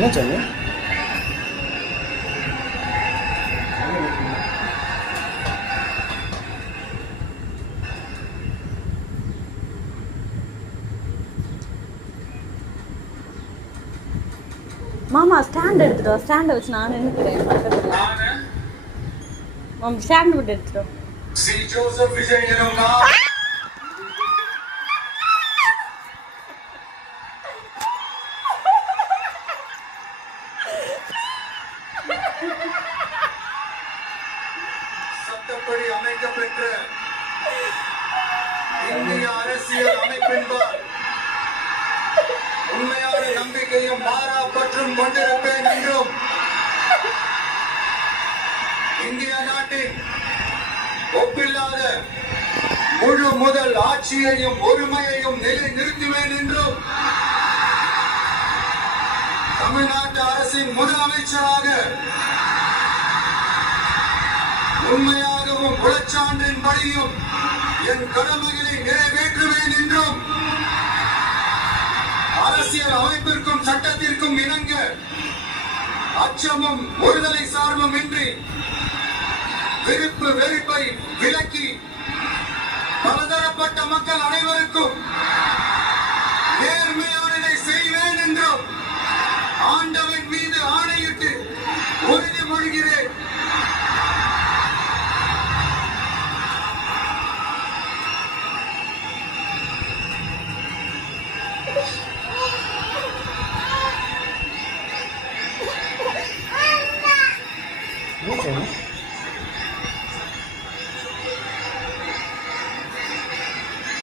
என்ன சொல்லு? மாமா ஸ்டாண்ட் எடுத்துட்டு வா. ஸ்டாண்டை வச்சு நான் நின்றுக்கிறேன் பக்கத்தில். மாமா ஸ்டாண்ட் விட்டு எடுத்துட்டு வா. சி ஜோசப் விஜய் சட்டப்படி அமைக்கப்பெற்ற இந்திய அரசியல் அமைப்பின்பால் உண்மையான நம்பிக்கையும் மாறா பற்றும் கொண்டிருப்பேன் என்றும் இந்திய நாட்டின் ஒப்பில்லாத முழு முதல் ஆட்சியையும் ஒருமையையும் நிலை நிறுத்துவேன் என்றும் தமிழ்நாட்டு அரசின் முதலமைச்சராக உண்மையாகவும் உளச்சான்றின்படியும் என் கடமைகளை நிறைவேற்றுவேன் என்றும் அரசியல் அமைப்பிற்கும் சட்டத்திற்கும் இணங்க அச்சமும் ஒருதலை சார்பும் இன்றி விருப்பு வெறுப்பை விலக்கி பலதரப்பட்ட மக்கள் அனைவருக்கும் நேர்மையானதை செய்வேன் என்றும் ஆண்டவன் மீது ஆணையிட்டு உறுதிமொழிகிறேன். என்ன சொல்லு?